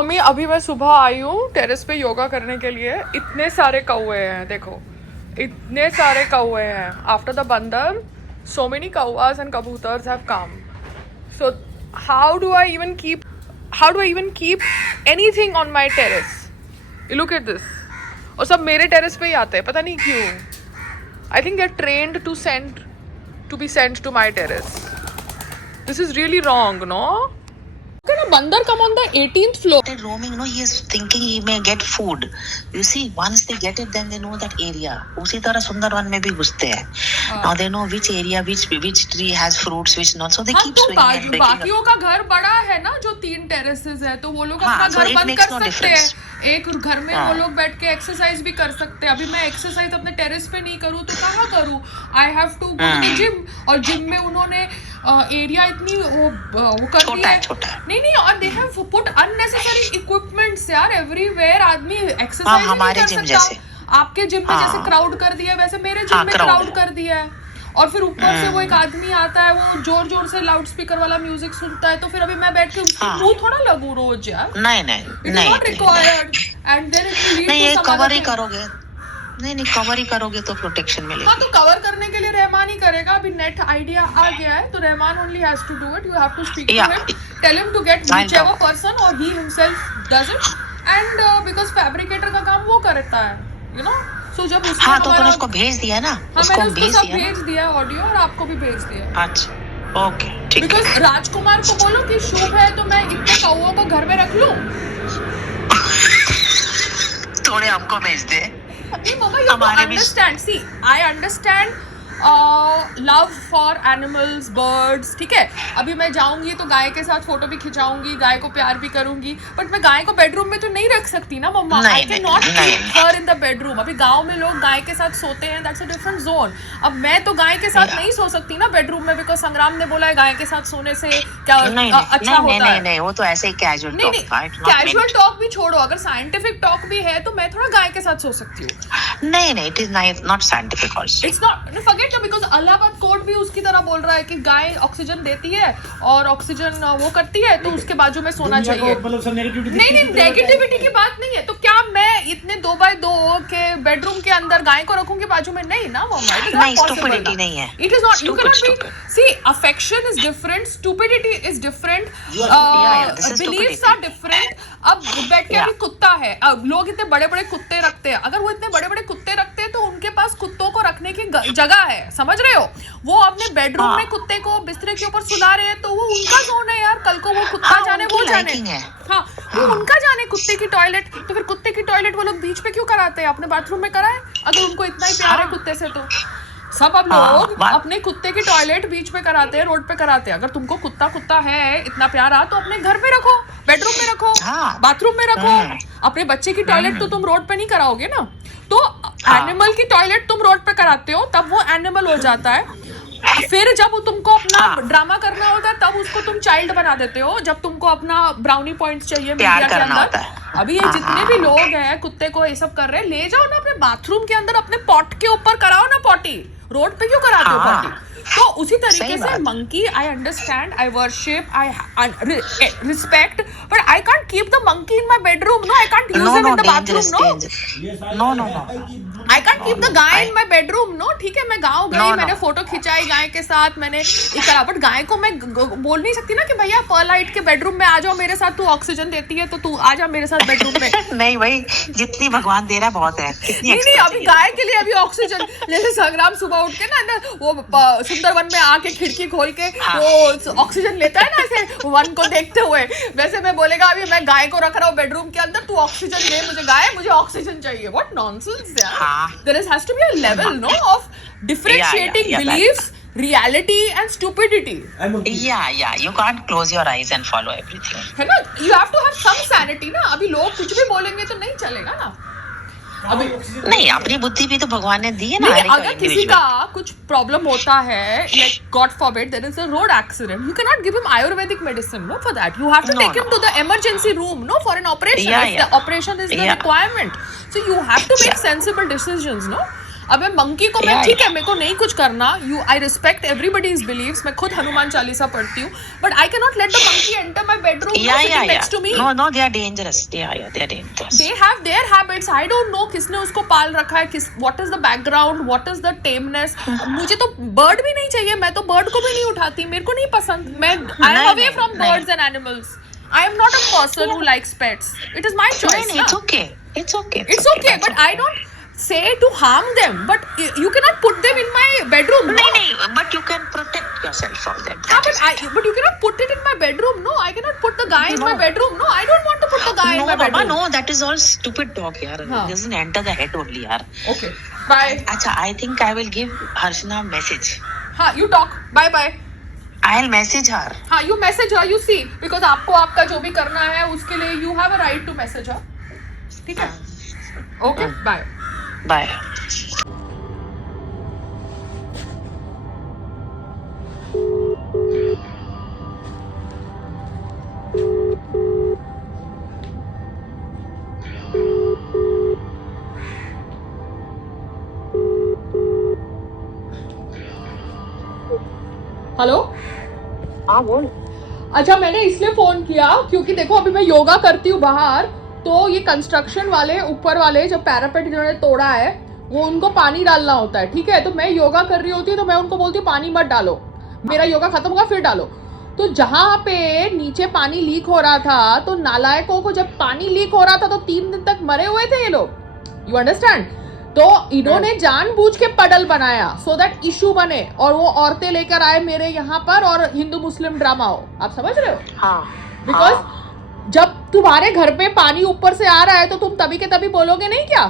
Mummy अभी मैं सुबह आई हूँ टेरेस पे योगा करने के लिए। इतने सारे कौवे हैं, देखो इतने सारे कौवे हैं। आफ्टर द बंदर so many कौवास and कबूतर्स have come. So how do I even keep anything on my terrace? You look at this. और सब मेरे टेरेस पे ही आते हैं, पता नहीं क्यों. I think they're trained to be sent to my terrace. This is really wrong, no? Can a bandar come on the 18th floor? They're roaming, no, he is thinking he may get food. You see, once they get it, then they know that area. उसी तरह सुंदरवन में भी घुसते हैं. Now they know which area, which tree has fruits, which not. So they keep swinging and breaking. बाकियों का घर बड़ा है ना, जो 3 टेरेसेस है, तो वो लोग अपना घर बंद कर सकते हैं. एक घर में वो लोग बैठ के एक्सरसाइज भी कर सकते हैं. अभी मैं एक्सरसाइज अपने टेरेस पे नहीं करूँ तो कहाँ करूँ? I have to go to the gym. और जिम में उन्होंने एरिया इतनी वो कर दी है. नहीं और they have put unnecessary equipments यार एवरीवेयर. आदमी एक्सरसाइज नहीं कर सकता. आपके जिम में जैसे क्राउड कर दिया वैसे मेरे जिम में क्राउड कर दिया है. और फिर ऊपर से वो एक आदमी आता है, वो जोर जोर से लाउड स्पीकर वाला म्यूजिक सुनता है. तो फिर अभी मैं बैठ के उसको मुंह थोड़ा लगूं रोज यार. नहीं not required. And then it will lead to cover ही करोगे. नहीं कवर ही करोगे तो प्रोटेक्शन मिलेगा. हाँ, तो कवर करने के लिए रहमान ही करेगा. अभी नेट आइडिया आ गया है तो Rahman only has to do it. You have to speak to him, tell him to get whichever person और he himself does it. And because fabricator का काम वो करता है, यू नो. सो जब उसने हाँ, तो उसको भेज दिया ना. उसको भेज दिया ऑडियो और आपको भी भेज दिया. अच्छा ओके ठीक है. बिकॉज़ राजकुमार को बोलो कि शुभ है तो मैं इतने कौवों को घर में रख लूं. थोड़े हमको भेज दे. नहीं मम्मा, you understand. See, I understand love for animals, birds. ठीक है, अभी मैं जाऊंगी तो गाय के साथ फोटो भी खिंचाऊंगी, गाय को प्यार भी करूंगी. बट मैं गाय को बेडरूम में तो नहीं रख सकती ना मम्मा. I cannot keep her in the bedroom. अभी गांव में लोग गाय के साथ सोते हैं, that's a different zone. अब मैं तो गाय के साथ नहीं सो सकती ना बेडरूम में, बिकॉज संग्राम ने बोला है गाय के साथ सोने से क्या अच्छा होता है. नहीं वो तो ऐसे ही कैजुअल टॉक. नहीं कैजुअल टॉक भी छोड़ो, अगर साइंटिफिक टॉक भी है तो मैं थोड़ा गाय के साथ सो सकती हूँ. नहीं it is not scientific also. It's not forget because Allahabad court भी उसकी तरह बोल रहा है कि गाय ऑक्सीजन देती है और ऑक्सीजन वो करती है तो उसके बाजू में सोना चाहिए. नहीं नेगेटिविटी की बात नहीं है. तो क्या मैं इतने 2x2 के बेडरूम के अंदर गाय को रखूंगी बाजू में? नहीं ना मम्मा, इट इज नॉट पॉसिबल. नहीं है. It is not. You can not be. See, affection is different, stupidity is different, believes are different. अब बैठ के अभी कुत्ता है, अब लोग इतने बड़े बड़े कुत्ते रखते हैं. अगर वो इतने बड़े बड़े कुत्ते रखते हैं तो उनके पास कुत्तों को रखने की जगह है, समझ रहे हो? वो अपने बेडरूम में कुत्ते को बिस्तर के ऊपर सुला रहे हैं तो वो उनका जोन है यार. कल को वो कुत्ता जाने वो जाने. हाँ, वो उनका जाने. कुत्ते की टॉयलेट तो फिर कुत्ते की टॉयलेट वो लोग बीच पे क्यों कराते हैं? अपने बाथरूम में कराए अगर उनको इतना ही प्यार है कुत्ते से. तो सब अब लोग अपने कुत्ते की टॉयलेट बीच में कराते हैं, रोड पे कराते हैं. अगर तुमको कुत्ता है इतना प्यारा तो अपने घर पे रखो, बेडरूम में रखो, बाथरूम में रखो. अपने बच्चे की टॉयलेट तो तुम रोड पे नहीं कराओगे ना. तो एनिमल की टॉयलेट तुम रोड पे कराते हो तब वो एनिमल हो जाता है. फिर जब तुमको अपना ड्रामा करना होता है तब उसको तुम चाइल्ड बना देते हो. जब तुमको अपना ब्राउनी पॉइंट्स चाहिए मीडिया के अंदर. अभी ये जितने भी लोग हैं कुत्ते को ये सब कर रहे हैं, ले जाओ ना अपने बाथरूम के अंदर, अपने पॉट के ऊपर कराओ ना पॉटी. रोड पे क्यों कराते हो पॉटी? तो उसी तरीके से monkey, I understand, I worship, I respect, but I can't keep the monkey in my bedroom. No, I can't use him in the bathroom. No, I can't keep the गाय in my bedroom. No, ठीक है, मैं गाँव गई, मैंने photo खिंचाई गाय के साथ, मैंने ये करा. बट गाय को मैं बोल नहीं सकती ना कि भैया पर्लाइट के बेडरूम में आ जाओ मेरे साथ, तू ऑक्सीजन देती है तो तू आ जा मेरे साथ बेडरूम में. नहीं भाई, जितनी भगवान दे रहा बहुत है. नहीं अभी गाय के लिए अभी ऑक्सीजन. जैसे संग्राम सुबह उठ के ना वो सुंदरवन में आके खिड़की खोल के वो ऑक्सीजन लेता है ना ऐसे वन को देखते हुए, वैसे मैं बोलेगा अभी मैं गाय को रख रहा हूँ बेडरूम के अंदर, तू ऑक्सीजन ले, मुझे गाय, मुझे ऑक्सीजन चाहिए. व्हाट नॉनसेंस यार. There has to be a level no of differentiating beliefs, reality and stupidity. Yeah, you can't close your eyes and follow everything. है ना, you have to have some sanity ना. अभी लोग कुछ भी बोलेंगे तो नहीं चलेगा ना. अभी नहीं, अपनी बुद्धि भी तो भगवान ने दी है ना. अगर किसी का कुछ प्रॉब्लम होता है, like God forbid there is a road accident, you cannot give him Ayurvedic medicine, no, for that. You have to take him to the emergency room, no, for an operation. The operation is the requirement. So you have to make sensible decisions, no. अबे monkey को मैं ठीक है, मेरे को नहीं कुछ करना, you I respect everybody's believes, मैं खुद हनुमान चालीसा पढ़ती हूँ, but I can not let the monkey enter my bedroom next to me. No, they are dangerous. They are dangerous. They have their habits. I don't know किसने उसको पाल रखा है, what is the background, what is the tameness. मुझे तो bird भी नहीं चाहिए, मैं तो bird को भी नहीं उठाती, मेरे को नहीं पसंद. I am away from birds and animals. I am not a person who likes pets. It is my choice. No, it's okay. It's okay. It's okay, but I don't say to harm them. But you cannot put them in my bedroom. No, but you can protect yourself from them. But you cannot put it in my bedroom. No, I cannot put the guy in my bedroom. No, I don't want to put the guy in my bedroom. No, that is all stupid talk, yaar. It doesn't enter the head only, yaar. Okay, bye. Acha, I think I will give Harshna a message. You talk. Bye. I'll message her. You message her, you see, because आपको आपका जो भी करना है उसके लिए you have a right to message her. ठीक है? Okay, bye. Bye. हेलो. हाँ बोल. अच्छा, मैंने इसलिए फोन किया क्योंकि देखो अभी मैं योगा करती हूँ बाहर, तो ये कंस्ट्रक्शन वाले ऊपर वाले जो पैरापेट जिन्होंने तोड़ा है वो उनको पानी डालना होता है. ठीक है, तो मैं योगा कर रही होती हूँ तो मैं उनको बोलती हूँ पानी मत डालो, मेरा योगा खत्म होगा फिर डालो. तो जहाँ पे नीचे पानी लीक हो रहा था, तो नालायकों को जब पानी लीक हो रहा था तो 3 दिन तक मरे हुए थे ये लोग. You understand? तो इन्होंने जानबूझ के पडल बनाया सो दैट इशू बने, और वो औरतें लेकर आए मेरे यहाँ पर और हिंदू मुस्लिम ड्रामा हो. आप समझ रहे हो? हाँ. बिकॉज जब तुम्हारे घर पे पानी ऊपर से आ रहा है तो तुम तभी के तभी बोलोगे नहीं क्या?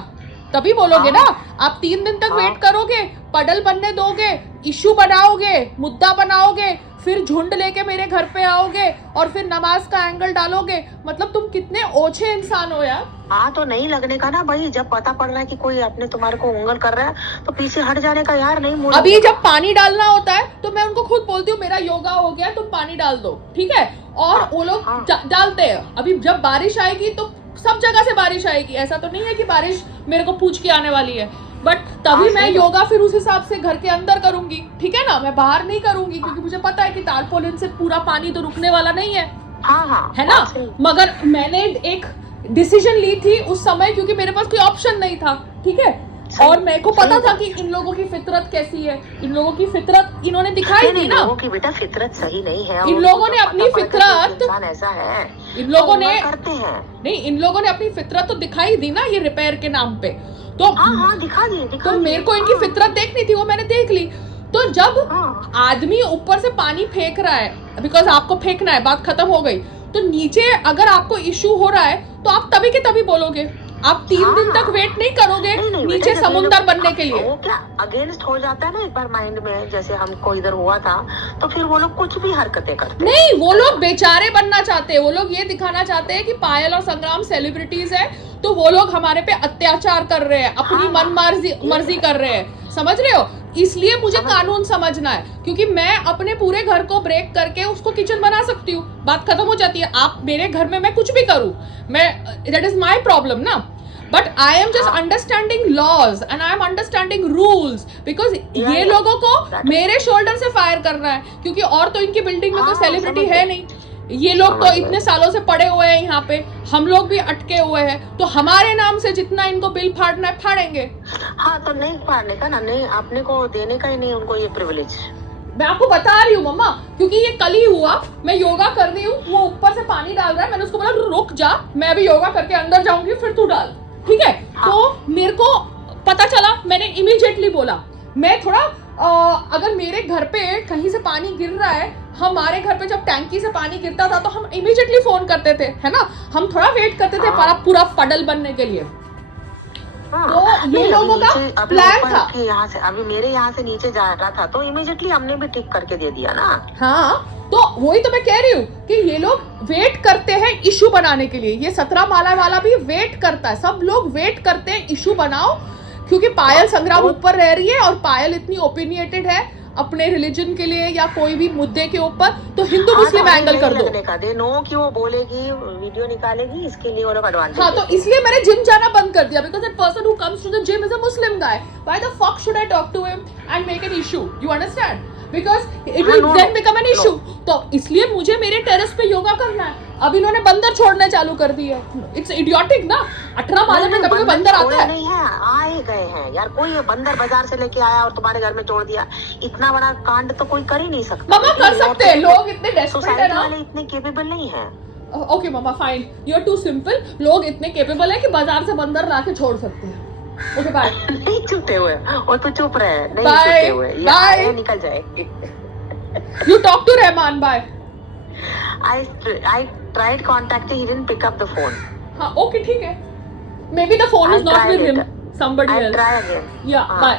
तभी बोलोगे ना. आप 3 दिन तक वेट करोगे, पडल बनने दोगे, इशू बनाओगे, मुद्दा बनाओगे, फिर झुंड लेके मेरे घर पे आओगे और फिर नमाज का एंगल डालोगे. मतलब तुम कितने ओछे इंसान हो यार. हाँ, तो नहीं लगने का ना भाई. जब पता पड़ रहा है कि कोई अपने तुम्हारे को उंगल कर रहा है तो पीछे हट जाने का यार. नहीं, अभी जब पानी डालना होता है तो मैं उनको खुद बोलती हूँ मेरा योगा हो गया, तुम पानी डाल दो. ठीक है, और वो लोग डालते हैं. अभी जब बारिश आएगी तो सब जगह से बारिश आएगी, ऐसा तो नहीं है कि बारिश मेरे को पूछ के आने वाली है, बट तभी मैं योगा फिर उस हिसाब से घर के अंदर करूंगी. ठीक है ना, मैं बाहर नहीं करूंगी क्योंकि मुझे पता है कि तारपोलिन से पूरा पानी तो रुकने वाला नहीं है. है ना. मगर मैंने एक डिसीजन ली थी उस समय क्योंकि मेरे पास कोई ऑप्शन नहीं था. ठीक है, और मेरे को पता था कि इन लोगों की फितरत कैसी है. इन लोगों की फितरत इन्होंने दिखाई दी ना. लोगों की बेटा फितरत सही नहीं है. इन लोगों ने अपनी फितरत, ऐसा है, इन लोगों ने करते हैं. नहीं, इन लोगों ने अपनी फितरत तो दिखाई दी ना ये रिपेयर के नाम पे. तो हाँ, दिखा दिए. तो मेरे को इनकी फितरत देखनी थी, वो मैंने देख ली. तो जब आदमी ऊपर से पानी फेंक रहा है, बिकॉज आपको फेंकना है, बात खत्म हो गई, तो नीचे अगर आपको इशू हो रहा है तो आप तभी के तभी बोलोगे. आप 3 दिन तक वेट नहीं करोगे नीचे समुंदर बनने के लिए. वो क्या अगेंस्ट हो जाता है ना एक बार माइंड में, जैसे हमको इधर हुआ था, तो फिर वो लोग कुछ भी हरकतें करते हैं. नहीं, वो लोग बेचारे बनना चाहते हैं. वो लोग ये दिखाना चाहते हैं कि पायल और संग्राम सेलिब्रिटीज है तो वो लोग हमारे पे अत्याचार कर रहे हैं, अपनी मर्जी कर रहे हैं. समझ रहे हो? इसलिए मुझे कानून समझना है क्योंकि मैं अपने पूरे घर को ब्रेक करके उसको किचन बना सकती हूँ, बात खत्म हो जाती है. आप मेरे घर में मैं कुछ भी करूँ, मैं दैट इज माई प्रॉब्लम ना. But I am just understanding laws and I am understanding rules because ये लोगों को मेरे शोल्डर से फायर करना है क्योंकि और तो इनकी बिल्डिंग में कोई सेलिब्रिटी है नहीं. ये लोग तो इतने सालों से पड़े हुए हैं यहाँ पे, हम लोग भी अटके हुए हैं, तो हमारे नाम से जितना इनको बिल फाड़ना है फाड़ेंगे. हाँ, तो नहीं फाड़ने का ना, नहीं अपने को देने का ही नहीं उनको ये प्रिविलेज. मैं आपको बता रही हूँ मम्मा, क्योंकि ये कल ही हुआ. मैं योगा कर रही हूँ, वो ऊपर से पानी डाल रहा है, मैंने उसको बोला रुक जा, मैं अभी योगा करके अंदर जाऊंगी फिर तू डाल. ठीक है. तो मेरे को पता चला, मैंने इमीडिएटली बोला. मैं थोड़ा अगर मेरे घर पे कहीं से पानी गिर रहा है, हमारे घर पे जब टैंकी से पानी गिरता था तो हम इमीडिएटली फोन करते थे, है ना. हम थोड़ा वेट करते थे पूरा पडल बनने के लिए. तो ये लोगों का प्लान था कि यहाँ से अभी मेरे यहाँ से नीचे जा रहा था तो इमीडिएटली हमने भी ठीक करके दे दिया ना. हाँ, तो वही तो मैं कह रही हूँ कि ये लोग वेट करते हैं इशू बनाने के लिए. ये 17 माला वाला भी वेट करता है, सब लोग वेट करते हैं इशू बनाओ क्योंकि पायल संग्राम ऊपर रह रही है और पायल इतनी ओपिनियटेड है. अपने रिलीजन के लिए या कोई भी मुद्दे के ऊपर, तो हिंदू मुस्लिम एंगल कर दो। दे नो कि वो बोलेगी, वीडियो निकालेगी, इसके लिए वो लोग एडवांटेज। हाँ, तो इसलिए मैंने जिम जाना बंद कर दिया, because that person who comes to the gym is a Muslim guy, why the fuck should I talk to him and make an issue, you understand, because it will then become an issue. तो इसलिए मुझे मेरे terrace पे योगा करना है। अब इन्होंने बंदर छोड़ने चालू कर दिए, इट्स इडियोटिक ना, 18 माले में कभी बंदर आता है? नहीं है, आए गए हैं यार, कोई बंदर बाजार से लेके आया और तुम्हारे घर में छोड़ दिया, इतना बड़ा कांड तो कोई कर ही नहीं सकता। मामा कर सकते हैं, लोग इतने डेस्परेट है ना, वाले इतने केपेबल नहीं है। ओके मामा fine, you are too simple, लोग इतने केपेबल है कि बाजार से बंदर ला के छोड़ सकते हैं। Okay bye. नहीं छूटे हुए, और तो चुप रहे, नहीं Bye. छूटे हुए, Bye. ये निकल जाएगी। You talk to Rahman, bye. I tried contacting, he didn't pick up the phone. हाँ ओके ठीक है, may be the phone is I'll not try with him, later. somebody I'll else. try again. Yeah, हाँ. bye.